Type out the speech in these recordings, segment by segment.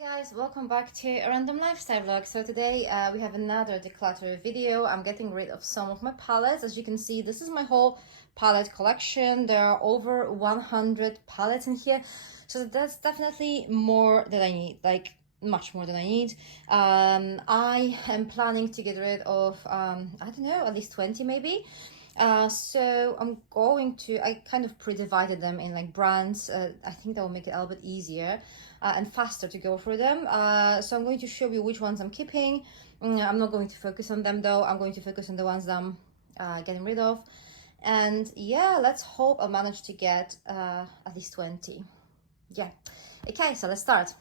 Guys, welcome back to a random lifestyle vlog. So today we have another declutter video. I'm getting rid of some of my palettes. As you can see, this is my whole palette collection. There are over 100 palettes in here, so that's definitely more than I need, like much more than I need. I am planning to get rid of I don't know, at least 20 maybe. So I kind of pre-divided them in like brands. I think that will make it a little bit easier and faster to go through them. So I'm going to show you which ones I'm keeping. I'm not going to focus on them though. I'm going to focus on the ones that I'm getting rid of. And yeah, let's hope I'll manage to get at least 20. Yeah. Okay, so let's start.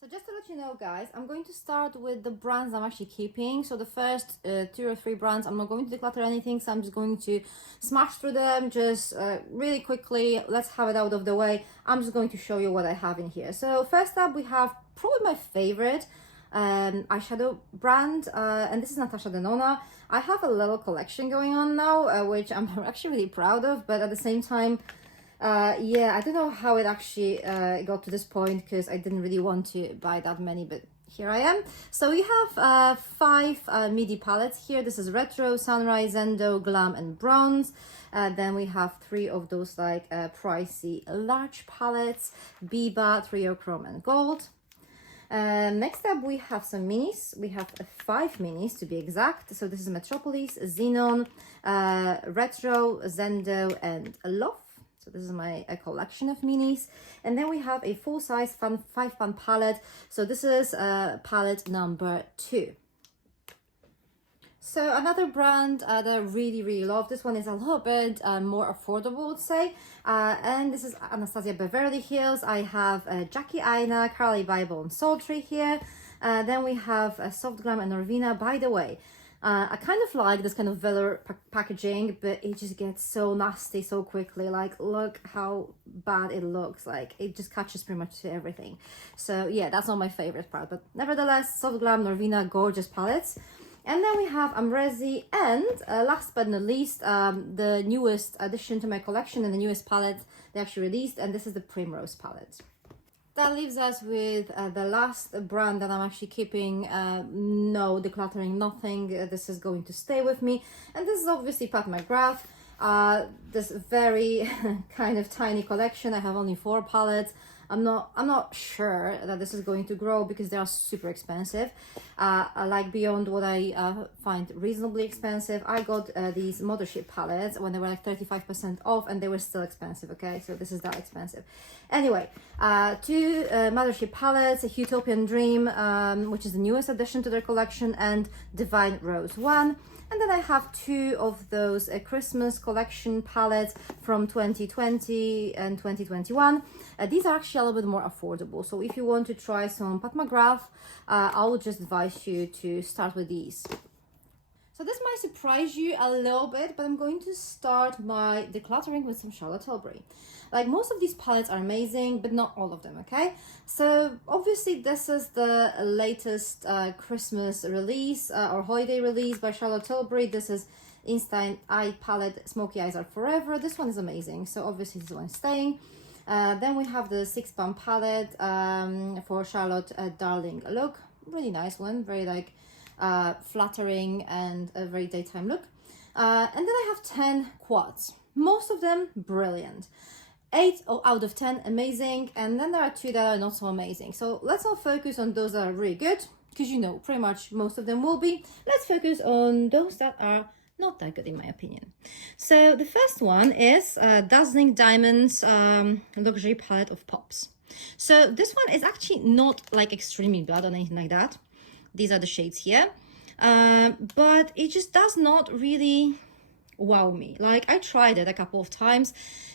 So just to let you know, guys, I'm going to start with the brands I'm actually keeping. So the first 2 or 3 brands, I'm not going to declutter anything, so I'm just going to smash through them just really quickly. Let's have it out of the way. I'm just going to show you what I have in here. So first up, we have probably my favorite eyeshadow brand, and this is Natasha Denona. I have a little collection going on now, which I'm actually really proud of, but at the same time, yeah, I don't know how it actually got to this point because I didn't really want to buy that many, but here I am. So we have 5 MIDI palettes here. This is Retro, Sunrise, Zendo, Glam, and Bronze. Then we have 3 of those like pricey large palettes, Biba, Trio, Chrome, and Gold. Next up, we have some minis. We have 5 minis to be exact. So this is Metropolis, Xenon, Retro, Zendo, and Love. So this is my collection of minis. And then we have a full-size 5-pan palette. So this is palette number 2. So another brand that I really love, this one is a little bit more affordable, I would say. And this is Anastasia Beverly Hills. I have Jackie Aina, Carly Bible, and Sultry here. Then we have Soft Glam and Norvina. By the way, I kind of like this kind of velour packaging, but it just gets so nasty so quickly. Like, look how bad it looks. Like, it just catches pretty much to everything. So yeah, that's not my favorite part, but nevertheless, Soft Glam, Norvina, gorgeous palettes. And then we have Amrezi, and last but not least, the newest addition to my collection and the newest palette they actually released, and this is the Primrose palette. That leaves us with the last brand that I'm actually keeping. No decluttering, nothing. This is going to stay with me, and this is obviously Pat McGrath. This very kind of tiny collection. I have only 4 palettes. I'm not sure that this is going to grow because they are super expensive, like beyond what I find reasonably expensive. I got these Mothership palettes when they were like 35% off, and they were still expensive. Okay, so this is that expensive. Anyway, 2 Mothership palettes, a Utopian Dream, which is the newest addition to their collection, and Divine Rose 1. And then I have 2 of those Christmas collection palettes from 2020 and 2021. These are actually a little bit more affordable. So if you want to try some Pat McGrath, I would just advise you to start with these. So this might surprise you a little bit, but I'm going to start my decluttering with some Charlotte Tilbury. Like, most of these palettes are amazing, but not all of them, okay? So obviously this is the latest Christmas release or holiday release by Charlotte Tilbury. This is Instant Eye Palette, Smoky Eyes Are Forever. This one is amazing, so obviously this one is staying. Then we have the 6-pan palette for Charlotte Darling Look. Really nice one, very like flattering and a very daytime look. And then I have 10 quads, most of them brilliant. 8 out of 10 amazing, and then there are 2 that are not so amazing. So let's not focus on those that are really good, because you know pretty much most of them will be. Let's focus on those that are not that good in my opinion. So the first one is Dazzling Diamonds Luxury Palette of Pops. So this one is actually not like extremely blood or anything like that. These are the shades here, but it just does not really wow me. Like, I tried it a couple of times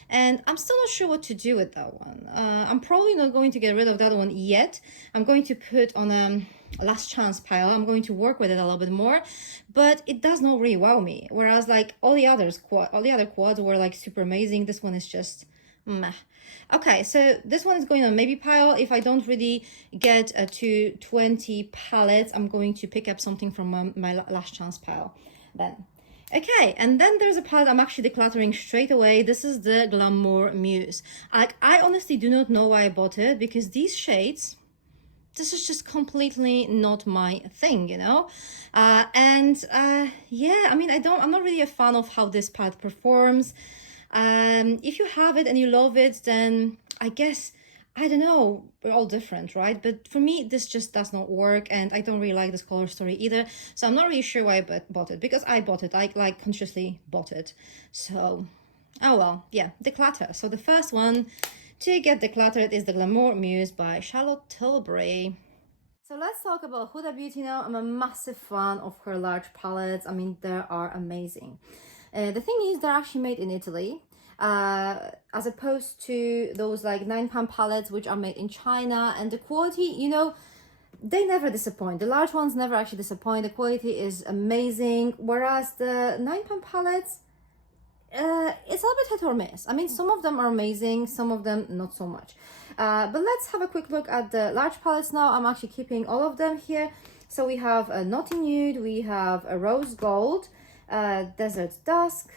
and I'm still not sure what to do with that one. I'm probably not going to get rid of that one yet. I'm going to put on a last chance pile. I'm going to work with it a little bit more, but it does not really wow me. Whereas like all the other quads were like super amazing. This one is just meh. Okay, so this one is going on maybe pile. If I don't really get to 20 palettes, I'm going to pick up something from my last chance pile then. Okay, and then there's a palette I'm actually decluttering straight away. This is the Glamour Muse. I honestly do not know why I bought it, because these shades this is just completely not my thing, you know. Yeah, I mean, I'm not really a fan of how this palette performs. If you have it and you love it, then I guess, I don't know, we're all different, right? But for me, this just does not work, and I don't really like this color story either. So I'm not really sure why I bought it, because I bought it, I like consciously bought it. So, oh well, yeah, Declutter. So the first one to get decluttered is the Glamour Muse by Charlotte Tilbury. So let's talk about Huda Beauty now. I'm a massive fan of her large palettes. I mean, they are amazing. The thing is, they're actually made in Italy, as opposed to those like £9 palettes which are made in China, and the quality, you know, they never disappoint. The large ones never actually disappoint. The quality is amazing, whereas the £9 palettes, it's a little bit hit or miss. I mean, some of them are amazing, some of them not so much. But let's have a quick look at the large palettes now. I'm actually keeping all of them here. So we have a Naughty Nude, we have a Rose Gold, Desert Dusk,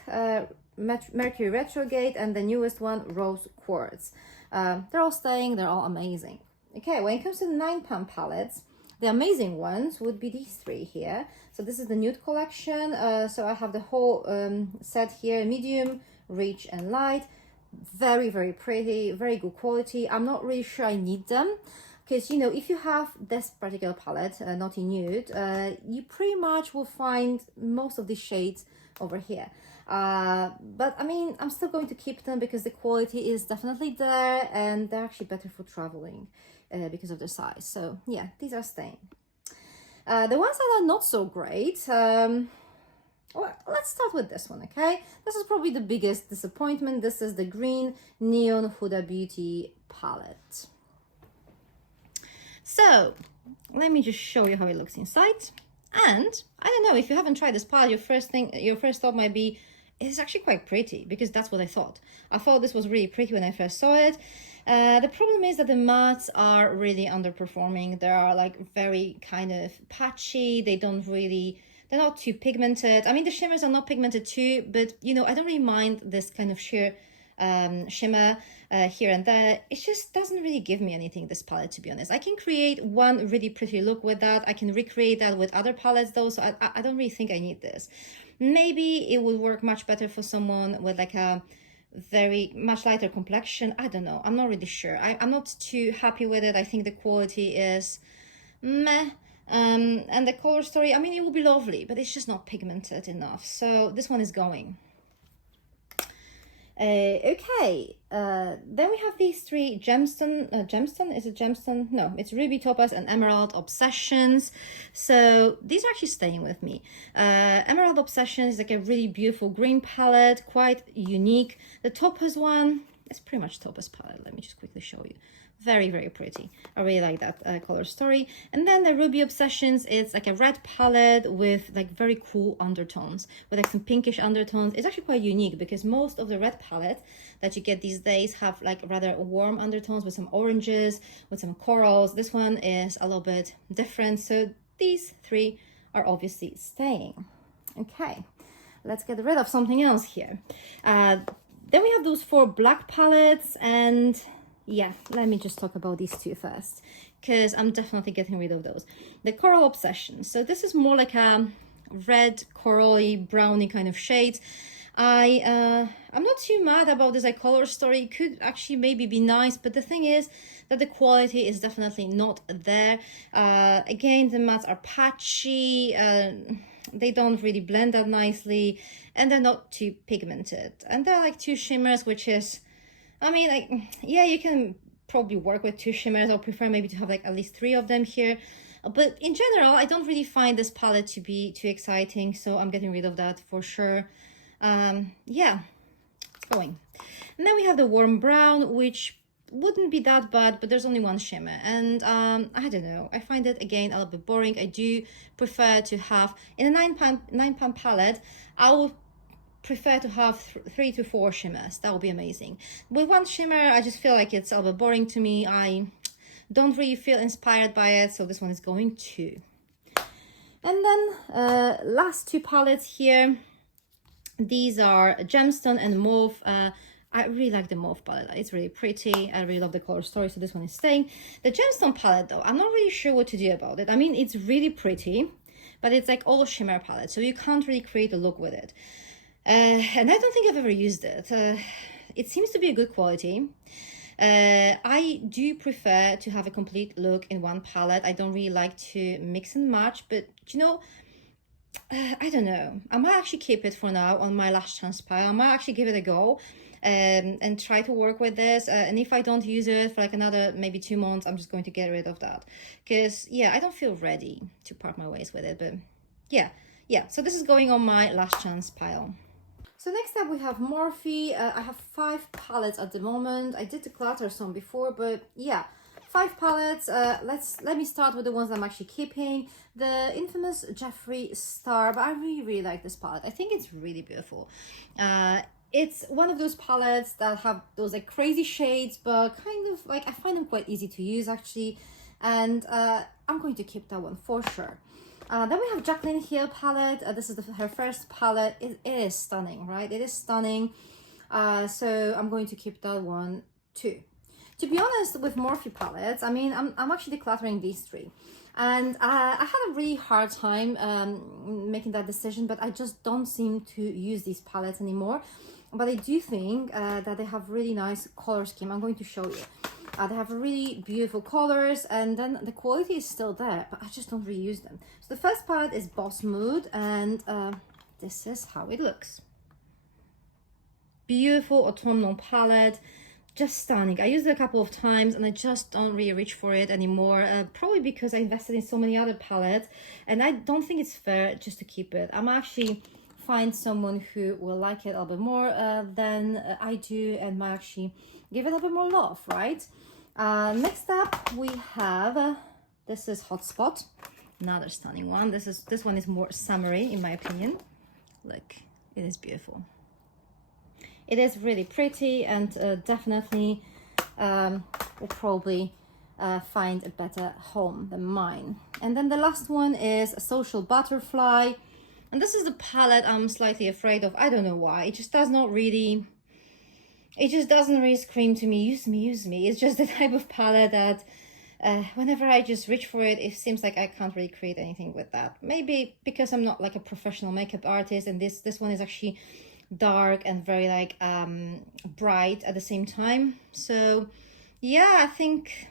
Mercury Retrograde, and the newest one, Rose Quartz. They're all staying, they're all amazing. Okay, when it comes to the £9 palettes, the amazing ones would be these three here. So this is the nude collection. So I have the whole set here, medium, rich, and light. Very, very pretty, very good quality. I'm not really sure I need them, because, you know, if you have this particular palette, Naughty Nude, you pretty much will find most of the shades over here. But I mean, I'm still going to keep them because the quality is definitely there, and they're actually better for traveling because of their size. So yeah, these are staying. The ones that are not so great, well, let's start with this one, okay? This is probably the biggest disappointment. This is the Green Neon Huda Beauty palette. So let me just show you how it looks inside. And I don't know, if you haven't tried this palette, your first thought might be, it's actually quite pretty, because that's what I thought. I thought this was really pretty when I first saw it. The problem is that the mattes are really underperforming. They are like very kind of patchy. They're not too pigmented. I mean, the shimmers are not pigmented too, but you know, I don't really mind this kind of sheer shimmer here and there. It just doesn't really give me anything, this palette, to be honest. I can create one really pretty look with that. I can recreate that with other palettes though, so I don't really think I need this. Maybe it would work much better for someone with like a very much lighter complexion. I don't know, I'm not really sure. I'm not too happy with it. I think the quality is meh. And the color story, I mean, it will be lovely, but it's just not pigmented enough. So this one is going. Okay, then we have these three gemstone, is it gemstone? No, it's Ruby, Topaz, and Emerald Obsessions. So these are actually staying with me. Emerald Obsessions is like a really beautiful green palette, quite unique. The Topaz one, it's pretty much Topaz palette. Let me just quickly show you. Very, very pretty. I really like that color story. And then the Ruby Obsessions, it's like a red palette with like very cool undertones, with like some pinkish undertones. It's actually quite unique, because most of the red palettes that you get these days have like rather warm undertones with some oranges, with some corals. This one is a little bit different. So these three are obviously staying. Okay, let's get rid of something else here. Then we have those four black palettes, and yeah, let me just talk about these two first, because I'm definitely getting rid of those. The Coral Obsession. So this is more like a red, corally, browny kind of shade. I'm not too mad about this color story. It could actually maybe be nice, but the thing is that the quality is definitely not there. Again, the mattes are patchy. They don't really blend that nicely, and they're not too pigmented. And they're like two shimmers, which is, I mean, like, yeah, you can probably work with two shimmers. I'll prefer maybe to have like at least three of them here. But in general, I don't really find this palette to be too exciting, so I'm getting rid of that for sure. Yeah, it's going. And then we have the Warm Brown, which wouldn't be that bad, but there's only one shimmer. And I don't know, I find it, again, a little bit boring. I do prefer to have, in a £9 palette, I would prefer to have 3 to 4 shimmers. That would be amazing. With one shimmer, I just feel like it's a little bit boring to me. I don't really feel inspired by it, so this one is going too. And then last two palettes here. These are Gemstone and Mauve I really like the mauve palette. It's really pretty. I really love the color story, so this one is staying. The gemstone palette, though, I'm not really sure what to do about it. I mean, it's really pretty, but it's like all shimmer palette, so you can't really create a look with it. And I don't think I've ever used it. It seems to be a good quality. I do prefer to have a complete look in one palette. I don't really like to mix and match, but you know, I don't know. I might actually keep it for now on my last chance pile. I might actually give it a go and try to work with this. And if I don't use it for like another maybe 2 months, I'm just going to get rid of that. Because, yeah, I don't feel ready to part my ways with it. But yeah. So this is going on my last chance pile. So next up we have Morphe. I have 5 palettes at the moment. I did declutter some before, but yeah. 5 palettes. Let me start with the ones I'm actually keeping. The infamous Jeffree Star, but I really like this palette. I think it's really beautiful. It's one of those palettes that have those like crazy shades, but kind of like I find them quite easy to use actually, and I'm going to keep that one for sure. Then we have Jaclyn Hill palette. This is her first palette. It is stunning, right? It is stunning. So I'm going to keep that one too. To be honest, with Morphe palettes, I mean, I'm actually decluttering these 3. And I had a really hard time making that decision, but I just don't seem to use these palettes anymore. But I do think that they have really nice color scheme. I'm going to show you. They have really beautiful colors, and then the quality is still there, but I just don't really use them. So the first palette is Boss Mood, and this is how it looks. Beautiful autumnal palette. Just stunning. I used it a couple of times and I just don't really reach for it anymore, probably because I invested in so many other palettes and I don't think it's fair just to keep it. I'm actually find someone who will like it a little bit more than I do and might actually give it a little bit more love, right? Next up we have this is Hotspot, another stunning one. This one is more summery in my opinion. Look, it is beautiful. It is really pretty and definitely will probably find a better home than mine. And then the last one is a Social Butterfly. And this is the palette I'm slightly afraid of. I don't know why. It just doesn't really scream to me, use me, use me. It's just the type of palette that whenever I just reach for it, it seems like I can't really create anything with that. Maybe because I'm not like a professional makeup artist, and this one is actually dark and very like bright at the same time. So yeah, I think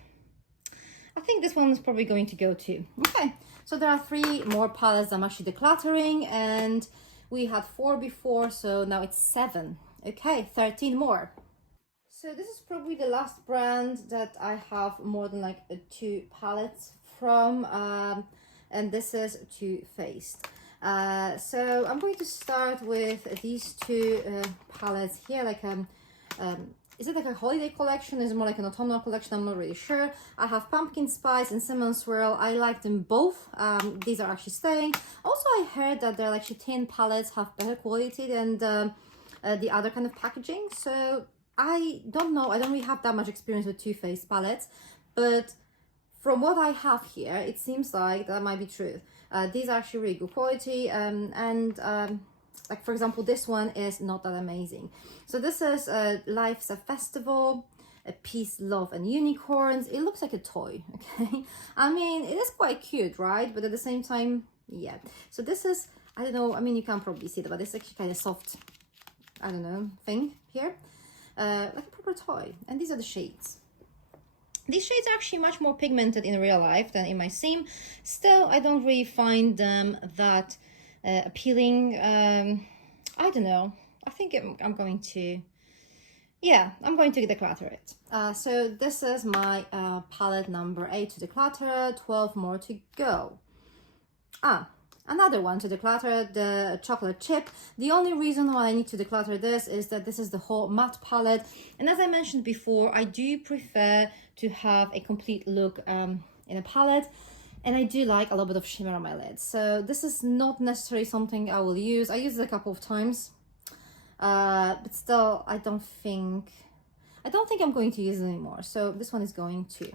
this one is probably going to go too. Okay, so there are 3 more palettes I'm actually decluttering, and we had 4 before, so now it's 7. Okay, 13 more. So this is probably the last brand that I have more than like 2 palettes from, and this is Too Faced. So I'm going to start with these 2 palettes here, like is it like a holiday collection? Is it more like an autumnal collection? I'm not really sure. I have Pumpkin Spice and Cinnamon Swirl. I like them both. These are actually staying. Also, I heard that they're actually tin palettes have better quality than the other kind of packaging. So I don't know. I don't really have that much experience with Too Faced palettes, but from what I have here, it seems like that might be true. These are actually really good quality, like for example, this one is not that amazing. So this is Life's a Festival, a Peace, Love and Unicorns. It looks like a toy, okay? I mean, it is quite cute, right? But at the same time, yeah. So this is, I don't know, I mean, you can't probably see it, but it's actually kind of soft, I don't know, thing here. Like a proper toy. And these are the shades. These shades are actually much more pigmented in real life than in my sim. Still, I don't really find them that appealing. I don't know. I think I'm going to, yeah, I'm going to declutter it. So this is my palette number 8 to declutter, 12 more to go. Another one to declutter, the chocolate chip. The only reason why I need to declutter this is that this is the whole matte palette. And as I mentioned before, I do prefer to have a complete look in a palette. And I do like a little bit of shimmer on my lids. So this is not necessarily something I will use. I used it a couple of times. But still, I don't think I'm going to use it anymore. So this one is going to.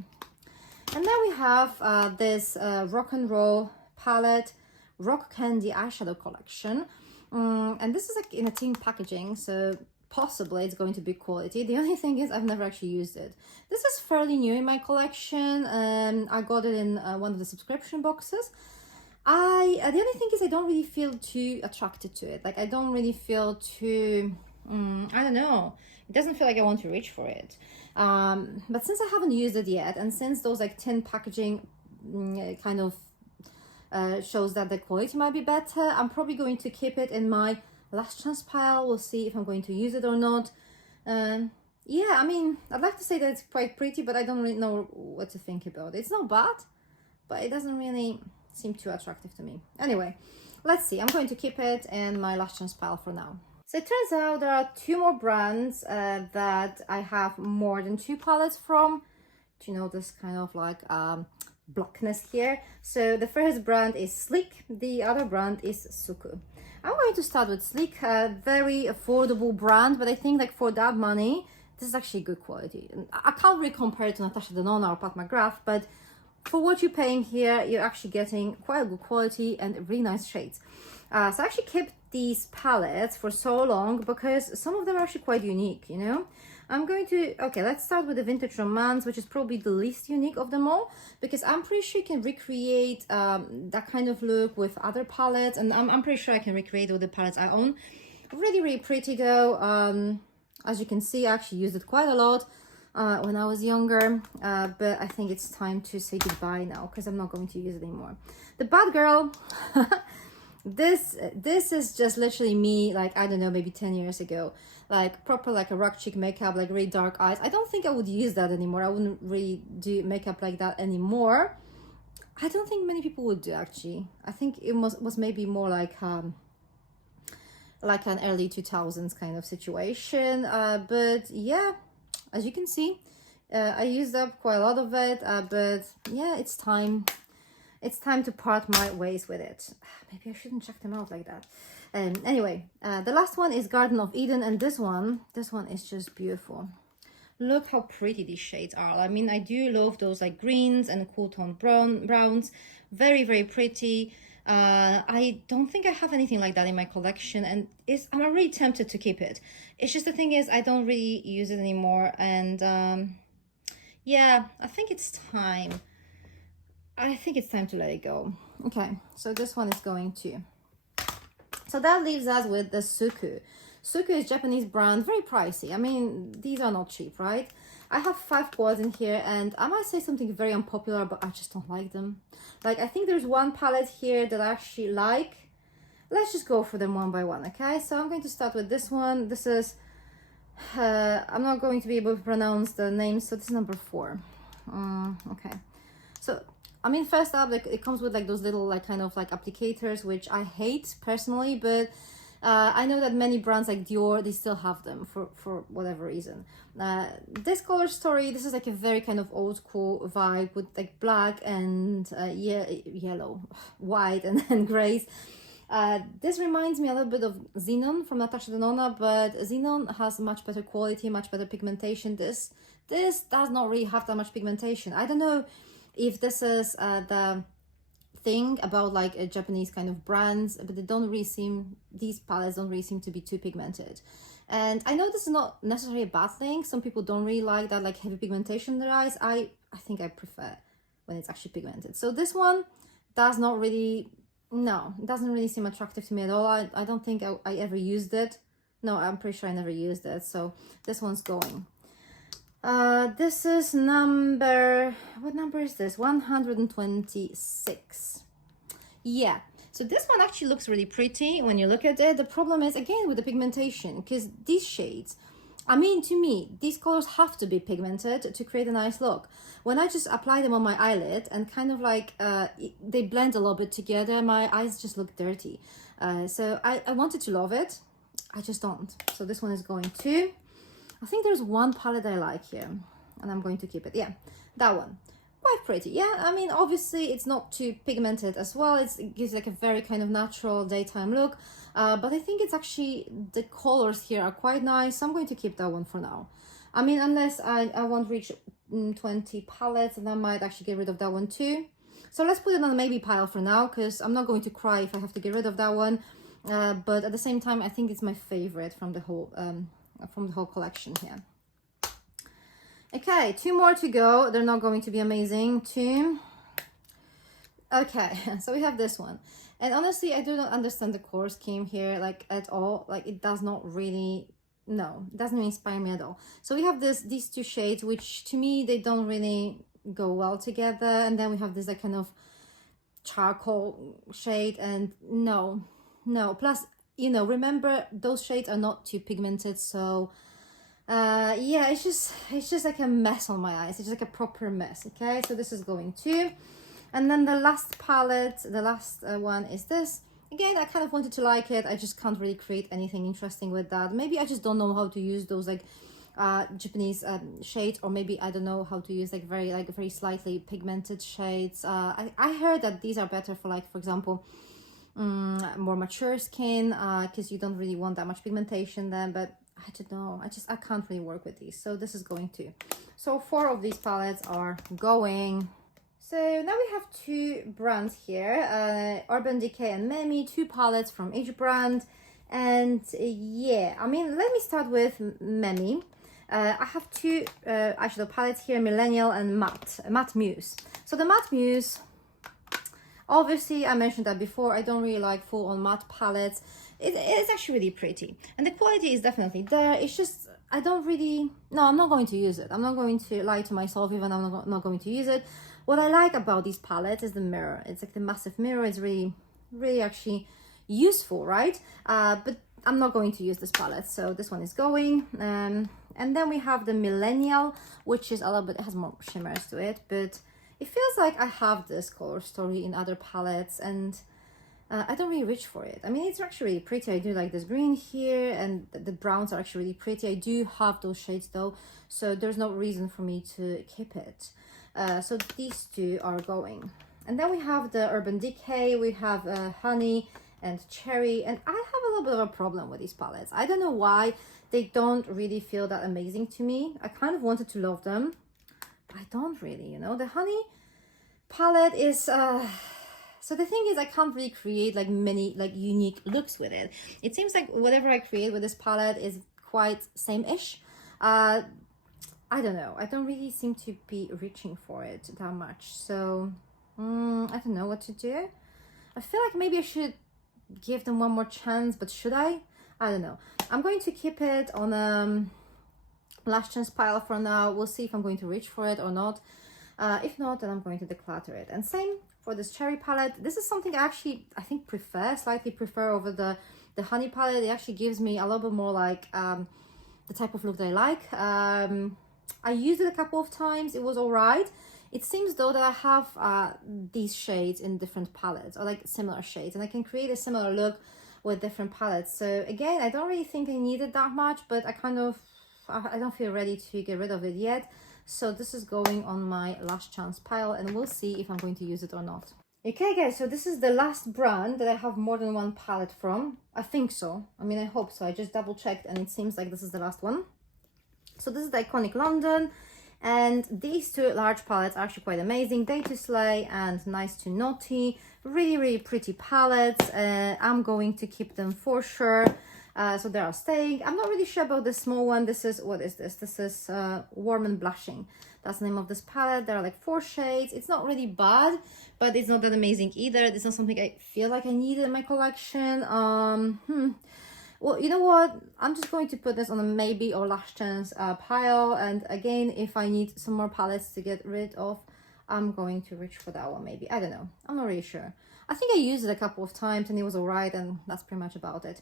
And then we have this Rock and Roll palette. Rock Candy eyeshadow collection, and this is like in a tin packaging, so possibly it's going to be quality. The only thing is I've never actually used it. This is fairly new in my collection. I got it in one of the subscription boxes. The only thing is I don't really feel too attracted to it. Like I don't really feel too, I don't know. It doesn't feel like I want to reach for it. But since I haven't used it yet, and since those like tin packaging kind of shows that the quality might be better, I'm probably going to keep it in my last chance pile. We'll see if I'm going to use it or not. Yeah, I mean, I'd like to say that it's quite pretty, but I don't really know what to think about it. It's not bad, but it doesn't really seem too attractive to me. Anyway, let's see. I'm going to keep it in my last chance pile for now. So it turns out there are two more brands that I have more than 2 palettes from. Do you know this kind of like blackness here? So the first brand is Sleek, the other brand is Suku. I'm going to start with Sleek, a very affordable brand, but I think like for that money, this is actually good quality. And I can't really compare it to Natasha Denona or Pat McGrath, but for what you're paying here, you're actually getting quite a good quality and really nice shades. So I actually kept these palettes for so long because some of them are actually quite unique, you know. I'm going to, okay, let's start with the Vintage Romance, which is probably the least unique of them all, because I'm pretty sure you can recreate that kind of look with other palettes, and I'm pretty sure I can recreate it with the palettes I own. Really, really pretty though. As you can see, I actually used it quite a lot when I was younger, but I think it's time to say goodbye now because I'm not going to use it anymore. The Bad Girl, this is just literally me, like, I don't know, maybe 10 years ago, like proper like a rock chick makeup, like really dark eyes. I don't think I would use that anymore. I wouldn't really do makeup like that anymore. I don't think many people would do, actually. I think it was maybe more like an early 2000s kind of situation, but yeah, as you can see, I used up quite a lot of it, but yeah, it's time to part my ways with it. Maybe I shouldn't check them out like that. Anyway, the last one is Garden of Eden, and this one is just beautiful. Look how pretty these shades are. I mean, I do love those like greens and cool tone browns. Very, very pretty. I don't think I have anything like that in my collection, and I'm really tempted to keep it. It's just the thing is I don't really use it anymore, and yeah, I think it's time. I think it's time to let it go. Okay, so this one is going to. So that leaves us with the Suku. Suku is Japanese brand, very pricey. I mean, these are not cheap, right? I have 5 quads in here, and I might say something very unpopular, but I just don't like them. Like, I think there's one palette here that I actually like. Let's just go for them one by one, okay? So I'm going to start with this one. This is, I'm not going to be able to pronounce the name, so this is number 4. Okay. So, I mean, first up, like, it comes with like those little like kind of like applicators, which I hate personally, but I know that many brands like Dior, they still have them for whatever reason. This color story, this is like a very kind of old school vibe with like black and yellow, white and grays. This reminds me a little bit of Xenon from Natasha Denona, but Xenon has much better quality, much better pigmentation. This does not really have that much pigmentation. I don't know if this is the thing about like Japanese kind of brands, but these palettes don't really seem to be too pigmented. And I know this is not necessarily a bad thing. Some people don't really like that like heavy pigmentation in their eyes. I think I prefer when it's actually pigmented. So this one does not really, no, it doesn't really seem attractive to me at all. I don't think I ever used it. No, I'm pretty sure I never used it. So this one's going. This is what number is this? 126. Yeah, so this one actually looks really pretty when you look at it. The problem is, again, with the pigmentation, because these shades, I mean, to me, these colors have to be pigmented to create a nice look. When I just apply them on my eyelid and kind of like, they blend a little bit together, my eyes just look dirty. So I wanted to love it. I just don't. So this one is going to. I think there's one palette I like here, and I'm going to keep it. Yeah, that one. Quite pretty. Yeah, I mean, obviously it's not too pigmented as well. It gives like a very kind of natural daytime look. But I think it's actually, the colors here are quite nice. So I'm going to keep that one for now. I mean, unless I won't reach 20 palettes, and I might actually get rid of that one too. So let's put it on a maybe pile for now, because I'm not going to cry if I have to get rid of that one. But at the same time, I think it's my favorite from the whole from the whole collection here. Okay, 2 more to go. They're not going to be amazing. 2. Okay, so we have this one. And honestly, I do not understand the color scheme here, like, at all. Like, it does not really, no, it doesn't inspire me at all. So we have these 2 shades, which to me, they don't really go well together. And then we have this, like, kind of charcoal shade, and no. Plus, you know, remember, those shades are not too pigmented, so yeah, it's just like a mess on my eyes. It's just like a proper mess. Okay, so this is going to. And then the last palette, the last one is this. Again, I kind of wanted to like it. I just can't really create anything interesting with that. Maybe I just don't know how to use those like Japanese shades, or maybe I don't know how to use like very slightly pigmented shades. I heard that these are better for, like, for example, more mature skin, because you don't really want that much pigmentation then. But I don't know, I can't really work with these. So this is going to. So 4 of these palettes are going. So now we have 2 brands here, Urban Decay and Memi, 2 palettes from each brand. And yeah, I mean, let me start with Memi. I have 2 eyeshadow palettes here, Millennial and Matte Muse. So the Matte Muse, obviously I mentioned that before, I don't really like full-on matte palettes. It's actually really pretty. And the quality is definitely there. It's just, I don't really, no, I'm not going to use it. I'm not going to lie to myself, even I'm not going to use it. What I like about these palettes is the mirror. It's like the massive mirror. It's really actually useful, right? But I'm not going to use this palette, so this one is going. And then we have the Millennial, which is a little bit, it has more shimmers to it, but it feels like I have this color story in other palettes, and I don't really reach for it. I mean, it's actually really pretty. I do like this green here, and the browns are actually really pretty. I do have those shades though, so there's no reason for me to keep it. So these 2 are going. And then we have the Urban Decay, we have Honey and Cherry, and I have a little bit of a problem with these palettes. I don't know why. They don't really feel that amazing to me. I kind of wanted to love them, but I don't really, you know. The Honey palette is, so the thing is, I can't really create like many like unique looks with it. It seems like whatever I create with this palette is quite same-ish. I don't know. I don't really seem to be reaching for it that much. So, I don't know what to do. I feel like maybe I should give them one more chance, but should I? I don't know. I'm going to keep it on a last chance pile for now. We'll see if I'm going to reach for it or not. If not, then I'm going to declutter it. And same for this Cherry palette. This is something I think slightly prefer over the Honey palette. It actually gives me a little bit more like the type of look that I like. I used it a couple of times. It was all right. It seems though that I have these shades in different palettes, or like similar shades, and I can create a similar look with different palettes. So again, I don't really think I need it that much, but I don't feel ready to get rid of it yet. So this is going on my last chance pile, and we'll see if I'm going to use it or not. Okay guys, so this is the last brand that I have more than 1 palette from. I think so. I mean, I hope so. I just double checked and it seems like this is the last one. So this is the Iconic London, and these 2 large palettes are actually quite amazing. Day to Slay and Nice to Naughty. Really pretty palettes. I'm going to keep them for sure. So they are staying. I'm not really sure about the small one. This is, what is this? This is Warm and Blushing. That's the name of this palette. There are like 4 shades. It's not really bad, but it's not that amazing either. It's not something I feel like I need in my collection. Well, you know what? I'm just going to put this on a maybe or last chance pile. And again, if I need some more palettes to get rid of, I'm going to reach for that one maybe. I don't know. I'm not really sure. I think I used it a couple of times and it was alright, and that's pretty much about it.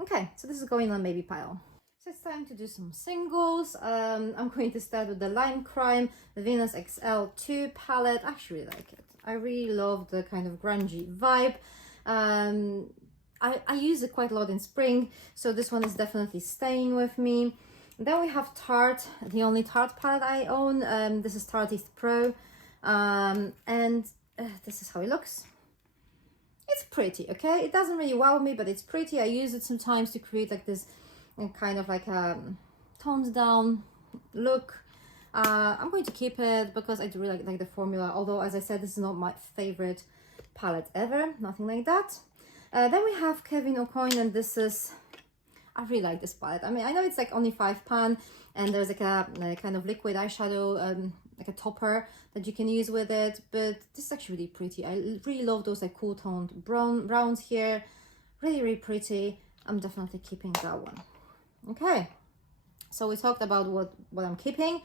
Okay, so this is going on maybe pile. So it's time to do some singles. I'm going to start with the Lime Crime, the Venus XL2 palette. I actually really like it. I really love the kind of grungy vibe. I use it quite a lot in spring, so this one is definitely staying with me. Then we have Tarte, the only Tarte palette I own. This is Tarte East Pro, and this is how it looks. It's pretty, okay? It doesn't really wow me, but it's pretty. I use it sometimes to create like this kind of like a toned down look. I'm going to keep it because I do really like the formula, although as I said, this is not my favorite palette ever, nothing like that. Then we have Kevyn Aucoin, and this is I really like this palette. I mean, I know it's like only £5 and there's like a kind of liquid eyeshadow, like a topper that you can use with it, but this is actually really pretty. I really love those like cool toned browns here. Really, really pretty. I'm definitely keeping that one. Okay, so we talked about what I'm keeping.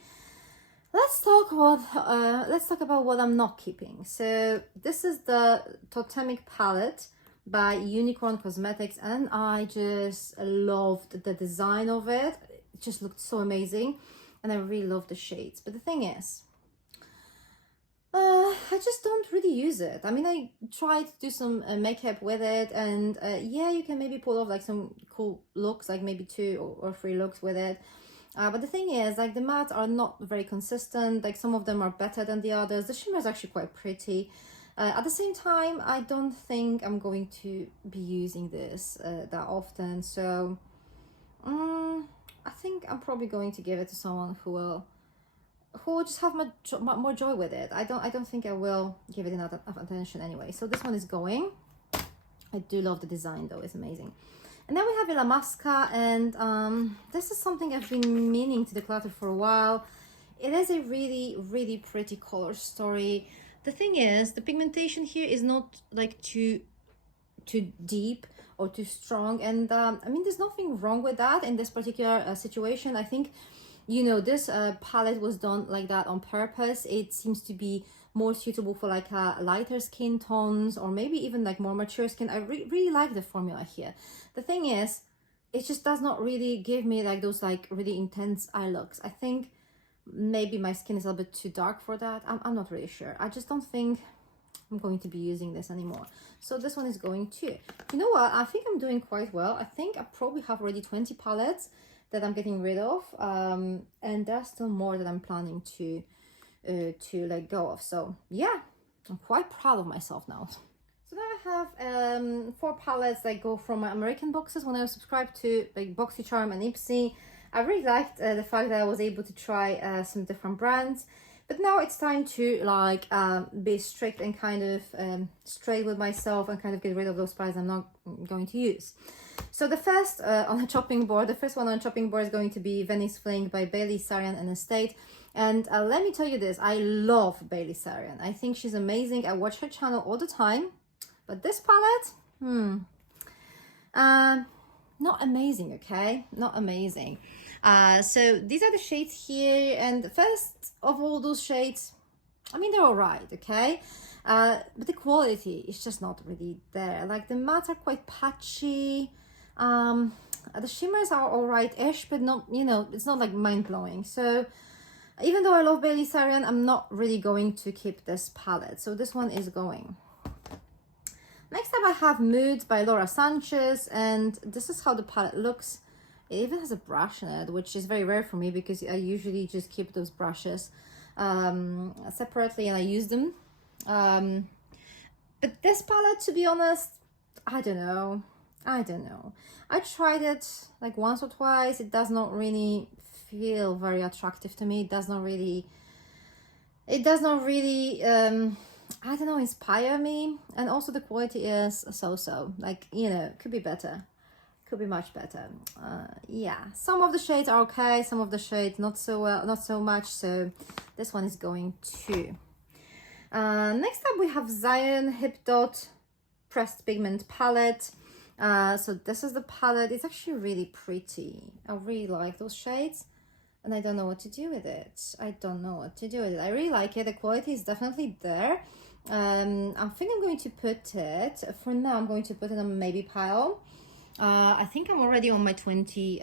Let's talk about what I'm not keeping. So this is the Totemic palette by Unicorn Cosmetics, and I just loved the design of it. It just looked so amazing, and I really love the shades. But the thing is, I just don't really use it. I mean, I tried to do some makeup with it, and yeah, you can maybe pull off like some cool looks, like maybe 2 or 3 looks with it. But the thing is, like, the mattes are not very consistent. Like, some of them are better than the others. The shimmer is actually quite pretty. At the same time, I don't think I'm going to be using this that often. So I think I'm probably going to give it to someone who will just have more joy with it. I don't think I will give it enough attention anyway. So this one is going. I do love the design though, it's amazing. And then we have Ilamasca, and this is something I've been meaning to declutter for a while. It is a really, really pretty color story. The thing is, the pigmentation here is not like too deep or too strong, and I mean, there's nothing wrong with that in this particular situation. I think, you know, this palette was done like that on purpose. It seems to be more suitable for like lighter skin tones, or maybe even like more mature skin. I really like the formula here. The thing is, it just does not really give me like those like really intense eye looks. I think maybe my skin is a little bit too dark for that. I'm not really sure. I just don't think I'm going to be using this anymore. So this one is going too. You know what? I think I'm doing quite well. I think I probably have already 20 palettes that I'm getting rid of, and there's still more that I'm planning to let go of. So yeah, I'm quite proud of myself now. So now I have 4 palettes that go from my American boxes when I was subscribed to like BoxyCharm and Ipsy. I really liked the fact that I was able to try some different brands, but now it's time to like be strict and kind of straight with myself and kind of get rid of those palettes I'm not going to use. So the first on the chopping board, the first one on the chopping board is going to be Venice Fling by Bailey Sarian and Estate. And let me tell you this, I love Bailey Sarian. I think she's amazing. I watch her channel all the time. But this palette, not amazing, okay? Not amazing. So these are the shades here. And first of all, those shades, I mean, they're all right, okay? But the quality is just not really there. Like, the mattes are quite patchy. The shimmers are all right-ish, but not, you know, it's not like mind-blowing. So even though I love Bailey Sarian, I'm not really going to keep this palette. So this one is going. Next up I have Moods by Laura Sanchez, and this is how the palette looks. It even has a brush in it, which is very rare for me because I usually just keep those brushes separately and I use them. But this palette, to be honest, I don't know. I tried it like once or twice. It does not really feel very attractive to me. It does not really I don't know, inspire me. And also the quality is so-so. Like, you know, could be better. Could be much better. Yeah, some of the shades are okay, some of the shades not so well, not so much. So this one is going too. Next up we have Zion Hip Dot Pressed Pigment Palette. So this is the palette. It's actually really pretty. I really like those shades, and I don't know what to do with it. I really like it. The quality is definitely there. I think I'm going to put it, for now, I'm going to put it on maybe pile. I think I'm already on my 20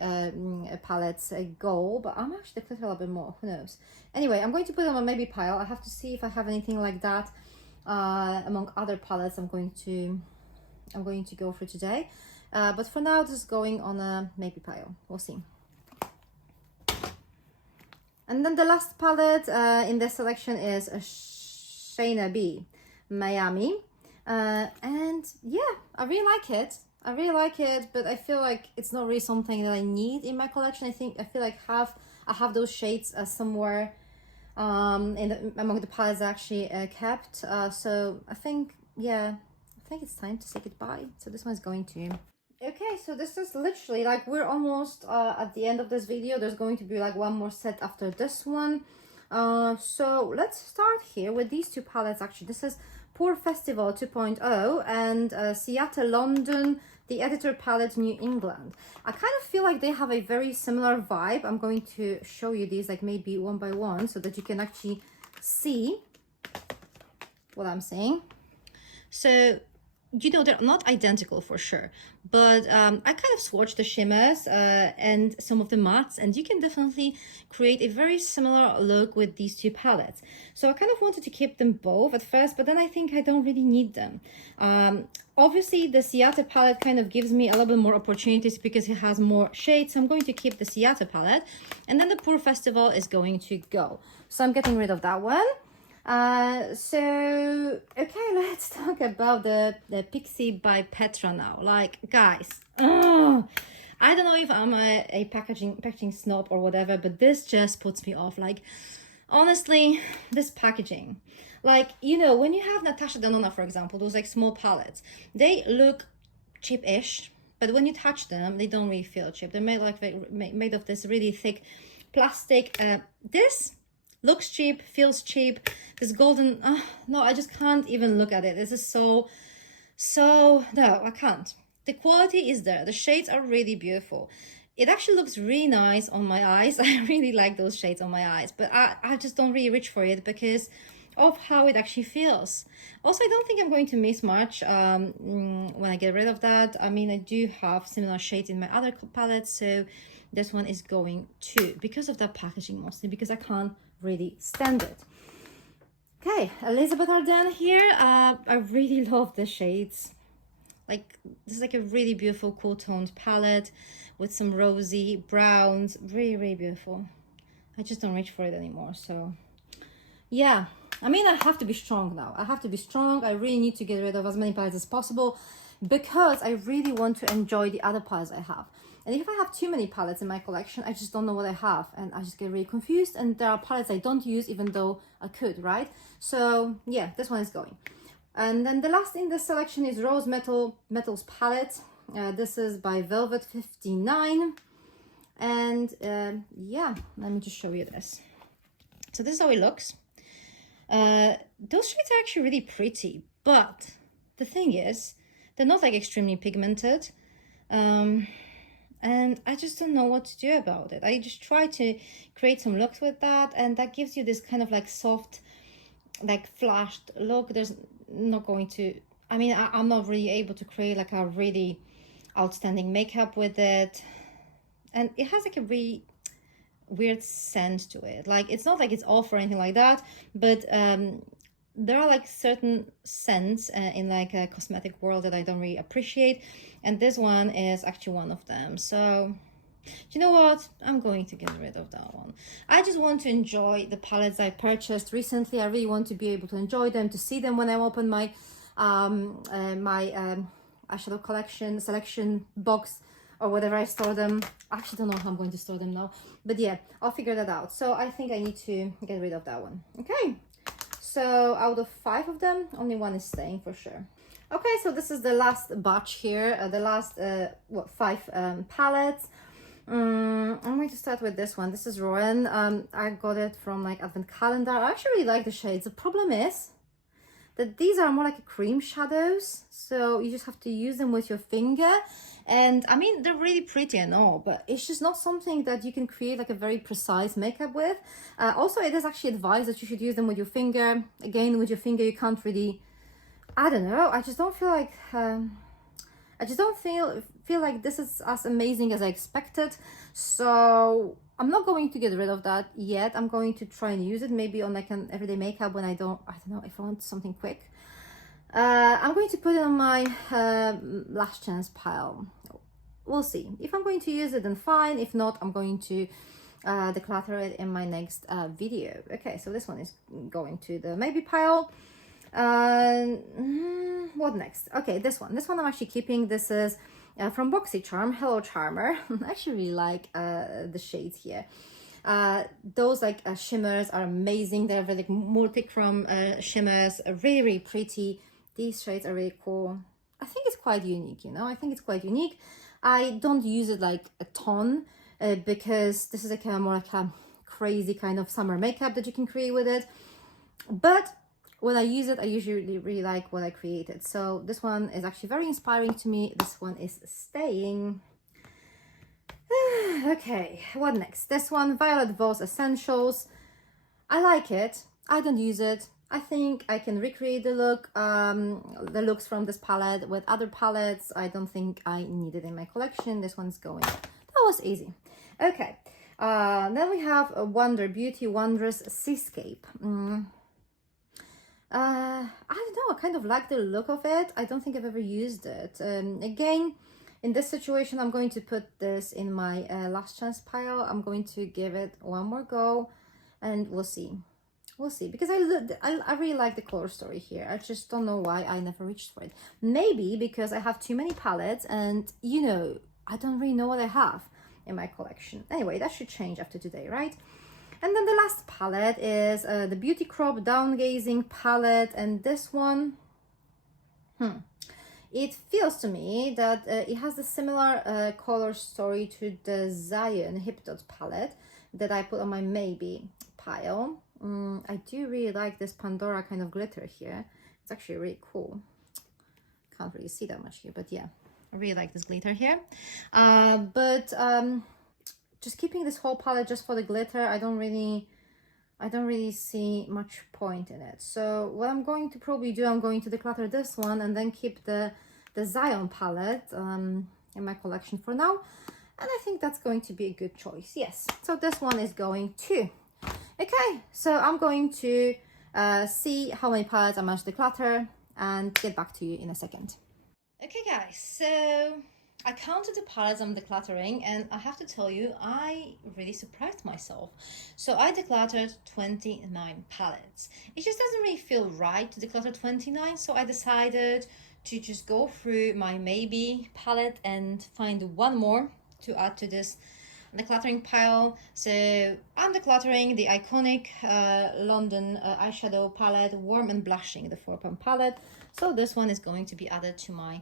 palettes goal, but I'm actually decluttering a little bit more, who knows. Anyway, I'm going to put it on my maybe pile. I have to see if I have anything like that among other palettes I'm going to go for today. But for now, this is going on a maybe pile. We'll see. And then the last palette in this selection is Shayna B, Miami. And yeah, I really like it, but I feel like it's not really something that I need in my collection. I feel like I have those shades somewhere among the palettes I actually kept. So I think it's time to say goodbye. So this one's going to. Okay, so this is literally like we're almost at the end of this video. There's going to be like one more set after this one. So let's start here with these two palettes. Actually, this is Pour Festival 2.0 and Seattle London, the Editor Palette New England. I kind of feel like they have a very similar vibe. I'm going to show you these like maybe one by one so that you can actually see what I'm saying. So, you know, they're not identical for sure, but I kind of swatched the shimmers and some of the mattes, and you can definitely create a very similar look with these two palettes. So I kind of wanted to keep them both at first, but then I think I don't really need them. Obviously, the Seattle palette kind of gives me a little bit more opportunities because it has more shades. So I'm going to keep the Seattle palette, and then the Pour Festival is going to go. So I'm getting rid of that one. So okay, let's talk about the Pixie by Petra now. Like, guys, I don't know if I'm a packaging snob or whatever, but this just puts me off. Like, honestly, this packaging, like, you know, when you have Natasha Denona, for example, those like small palettes, they look cheap-ish, but when you touch them, they don't really feel cheap. They're made like made of this really thick plastic. This looks cheap, feels cheap. This golden, no, I just can't even look at it. This is so, no, I can't. The quality is there. The shades are really beautiful. It actually looks really nice on my eyes. I really like those shades on my eyes, but I just don't really reach for it because of how it actually feels. Also, I don't think I'm going to miss much when I get rid of that. I mean, I do have similar shades in my other palettes, so this one is going to, because of that packaging mostly, because I can't really stand it. Okay, Elizabeth Arden here. I really love the shades. Like, this is like a really beautiful cool toned palette with some rosy browns. Really, really beautiful. I just don't reach for it anymore. So yeah, I mean, I have to be strong now. I have to be strong. I really need to get rid of as many palettes as possible because I really want to enjoy the other palettes I have. And if I have too many palettes in my collection, I just don't know what I have, and I just get really confused, and there are palettes I don't use even though I could, right? So yeah, this one is going. And then the last in this selection is Rose Metals palette. This is by Velvet 59. And yeah, let me just show you this. So this is how it looks. Those shades are actually really pretty, but the thing is, they're not like extremely pigmented. And I just don't know what to do about it. I just try to create some looks with that, and that gives you this kind of like soft, like flashed look. There's not going to, I mean, I'm not really able to create like a really outstanding makeup with it. And it has like a really weird scent to it. Like, it's not like it's off or anything like that, but there are like certain scents in like a cosmetic world that I don't really appreciate, and this one is actually one of them. So you know what, I'm going to get rid of that one. I just want to enjoy the palettes I purchased recently. I really want to be able to enjoy them, to see them when I open my eyeshadow collection selection box or whatever I store them. I actually don't know how I'm going to store them now, but yeah, I'll figure that out. So I think I need to get rid of that one. Okay, so out of 5 of them, only one is staying for sure. Okay, so this is the last batch here, the last 5 palettes. I'm going to start with this one. This is Rowan. I got it from like Advent Calendar. I actually really like the shades. The problem is that these are more like cream shadows, so you just have to use them with your finger. And I mean, they're really pretty and all, but it's just not something that you can create like a very precise makeup with. Also, it is actually advised that you should use them with your finger. Again, with your finger, you can't really, I don't know, I just don't feel like, I just don't feel like this is as amazing as I expected. So I'm not going to get rid of that yet. I'm going to try and use it maybe on like an everyday makeup when I don't know, if I want something quick. I'm going to put it on my last chance pile. We'll see. If I'm going to use it, then fine. If not, I'm going to declutter it in my next video. Okay, so this one is going to the maybe pile. What next? Okay, this one I'm actually keeping. This is from BoxyCharm, Hello Charmer. I actually really like the shades here. Those like shimmers are amazing. They're really like multi-chrome shimmers, really, really pretty. These shades are really cool. I think it's quite unique, you know. I think it's quite unique. I don't use it like a ton because this is like a more like a crazy kind of summer makeup that you can create with it. But when I use it, I usually really like what I created. So this one is actually very inspiring to me. This one is staying. Okay, what next? This one, Violet Voss Essentials. I like it. I don't use it. I think I can recreate the looks from this palette with other palettes. I don't think I need it in my collection. This one's going. That was easy. Okay, then we have a Beauty Wondrous Seascape. I don't know, I kind of like the look of it. I don't think I've ever used it. Again, in this situation, I'm going to put this in my last chance pile. I'm going to give it one more go and we'll see. We'll see, because I really like the color story here. I just don't know why I never reached for it. Maybe because I have too many palettes and, you know, I don't really know what I have in my collection. Anyway, that should change after today, right? And then the last palette is the Beauty Crop Downgazing palette, and this one, it feels to me that it has a similar color story to the Zion Hip Dot palette that I put on my maybe pile. I do really like this Pandora kind of glitter here. It's actually really cool. Can't really see that much here, but yeah, I really like this glitter here. Just keeping this whole palette just for the glitter, I don't really see much point in it. So what I'm going to probably do, I'm going to declutter this one and then keep the Zion palette in my collection for now. And I think that's going to be a good choice. Yes, so this one is going to. Okay, so I'm going to see how many palettes I managed to declutter and get back to you in a second. Okay guys, so I counted the palettes I'm decluttering and I have to tell you, I really surprised myself. So I decluttered 29 palettes. It just doesn't really feel right to declutter 29, so I decided to just go through my maybe palette and find one more to add to this decluttering pile. So I'm decluttering the iconic London eyeshadow palette, Warm and Blushing, the 4-pan palette. So this one is going to be added to my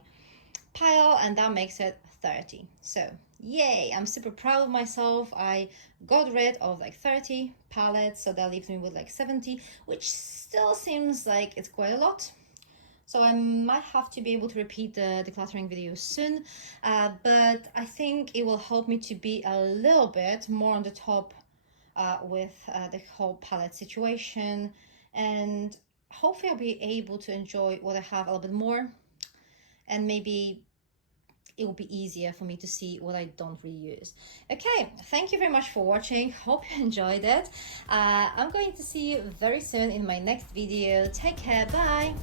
pile and that makes it 30. So yay, I'm super proud of myself. I got rid of like 30 palettes, so that leaves me with like 70, which still seems like it's quite a lot. So I might have to be able to repeat the decluttering video soon, but I think it will help me to be a little bit more on the top with the whole palette situation, and hopefully I'll be able to enjoy what I have a little bit more, and maybe it will be easier for me to see what I don't reuse. Okay, thank you very much for watching. Hope you enjoyed it. I'm going to see you very soon in my next video. Take care, bye.